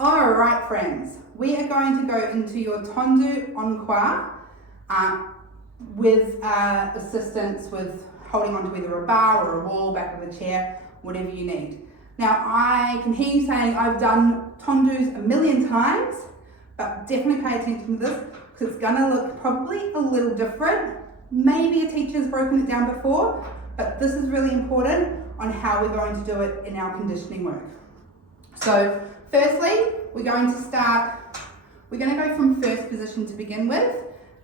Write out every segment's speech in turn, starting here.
All right, friends, we are going to go into your Tendu en croix with assistance with holding onto either a bar or a wall, back of the chair, whatever you need. Now, I can hear you saying I've done Tendus a million times, but definitely pay attention to this because it's gonna look probably a little different. Maybe a teacher's broken it down before, but this is really important on how we're going to do it in our conditioning work. So firstly, we're going to go from first position to begin with.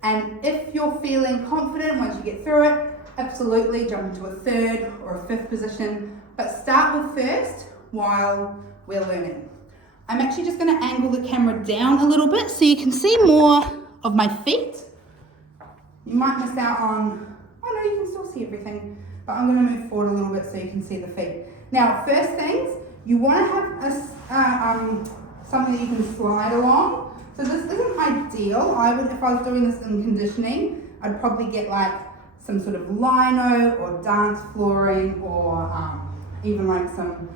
And if you're feeling confident once you get through it, absolutely jump into a third or a fifth position, but start with first while we're learning. I'm actually just going to angle the camera down a little bit so you can see more of my feet. You might miss out on, oh no, you can still see everything, but I'm going to move forward a little bit so you can see the feet. Now, first things, you want to have something that you can slide along. So this isn't ideal. If I was doing this in conditioning, I'd probably get like some sort of lino or dance flooring or even like some,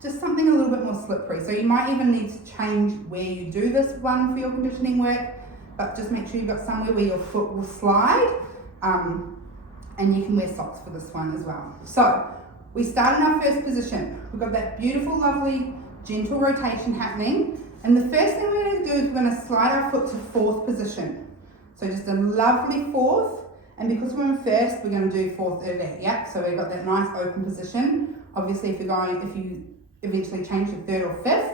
just something a little bit more slippery. So you might even need to change where you do this one for your conditioning work, but just make sure you've got somewhere where your foot will slide, and you can wear socks for this one as well. So we start in our first position. We've got that beautiful, lovely, gentle rotation happening. And the first thing we're going to do is we're going to slide our foot to fourth position. So just a lovely fourth. And because we're in first, we're going to do fourth over there. Yeah, so we've got that nice open position. Obviously, if you eventually change to third or fifth,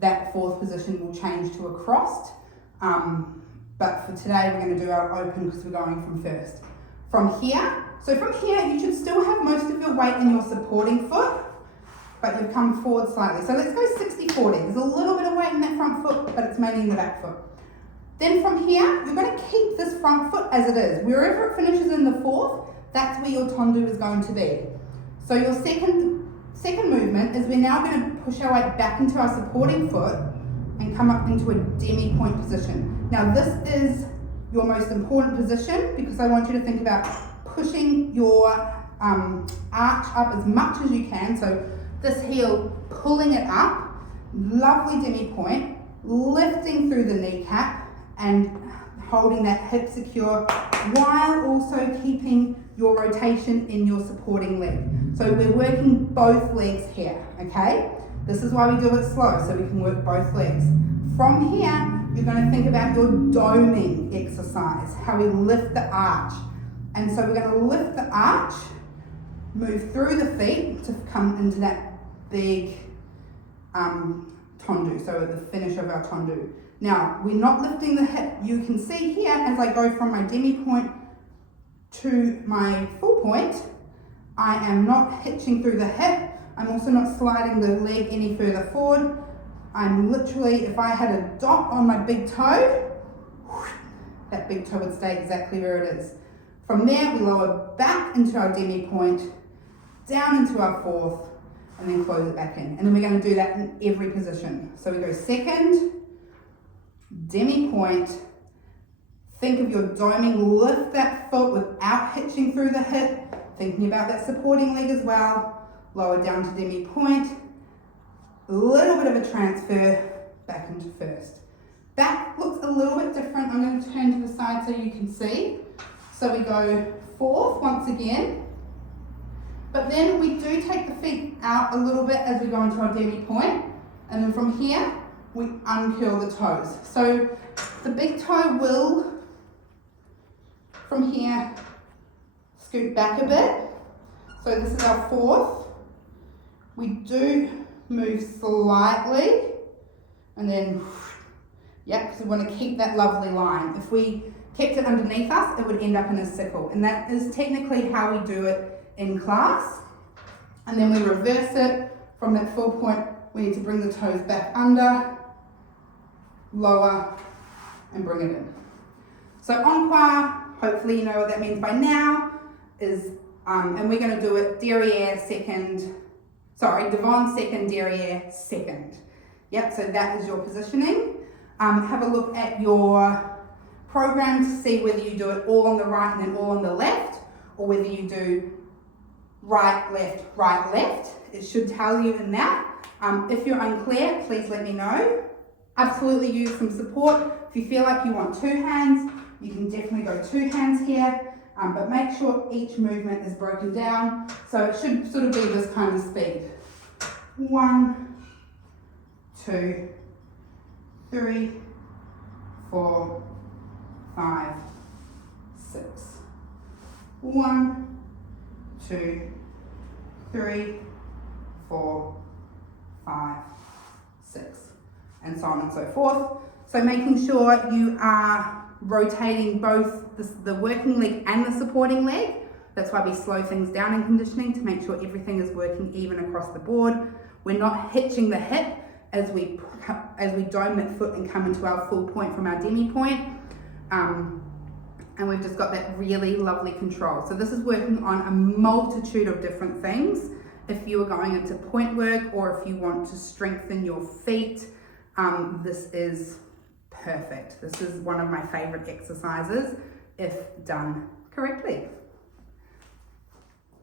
that fourth position will change to a crossed. But for today, we're going to do our open because we're going from first. From here, you should still have most of your weight in your supporting foot, but you've come forward slightly. So let's go 60-40. There's a little bit of weight in that front foot, but it's mainly in the back foot. Then from here, you're going to keep this front foot as it is. Wherever it finishes in the fourth, that's where your tendu is going to be. So your second movement is we're now going to push our weight back into our supporting foot and come up into a demi-point position. Now this is your most important position because I want you to think about pushing your arch up as much as you can. So this heel, pulling it up, lovely demi-point, lifting through the kneecap and holding that hip secure while also keeping your rotation in your supporting leg. So we're working both legs here, okay? This is why we do it slow, so we can work both legs. From here, you're going to think about your doming exercise, how we lift the arch. And so we're going to lift the arch, move through the feet to come into that big tendu, so at the finish of our tendu. Now, we're not lifting the hip. You can see here as I go from my demi point to my full point, I am not hitching through the hip. I'm also not sliding the leg any further forward. I'm literally, if I had a dot on my big toe, that big toe would stay exactly where it is. From there, we lower back into our demi point, down into our fourth, and then close it back in. And then we're going to do that in every position. So we go second, demi point, think of your doming, lift that foot without hitching through the hip, thinking about that supporting leg as well, lower down to demi point, a little bit of a transfer back into first. Back looks a little bit different. I'm going to turn to the side so you can see. So we go fourth once again, but then we do take the feet out a little bit as we go into our demi point, and then from here we uncurl the toes. So the big toe will, from here, scoot back a bit. So this is our fourth. We do move slightly, and then, yeah, because we want to keep that lovely line. If we kept it underneath us, it would end up in a sickle, and that is technically how we do it in class. And then we reverse it from that full point. We need to bring the toes back under, lower, and bring it in. So en croix, hopefully you know what that means by now, is, and we're going to do it derriere second, devant second, derriere second. Yep, so that is your positioning. Have a look at your program to see whether you do it all on the right and then all on the left, or whether you do right, left, it should tell you in that. If you're unclear, please let me know. Absolutely use some support. If you feel like you want 2 hands, you can definitely go 2 hands here, but make sure each movement is broken down. So it should sort of be this kind of speed. 1, 2, 3, 4, 5, 6. 1, 2, 3, 4, 5, 6, and so on and so forth. So making sure you are rotating both the working leg and the supporting leg. That's why we slow things down in conditioning, to make sure everything is working even across the board. We're not hitching the hip as we dome that foot and come into our full point from our demi point. And we've just got that really lovely control. So this is working on a multitude of different things. If you are going into point work, or if you want to strengthen your feet, this is perfect. This is one of my favorite exercises if done correctly.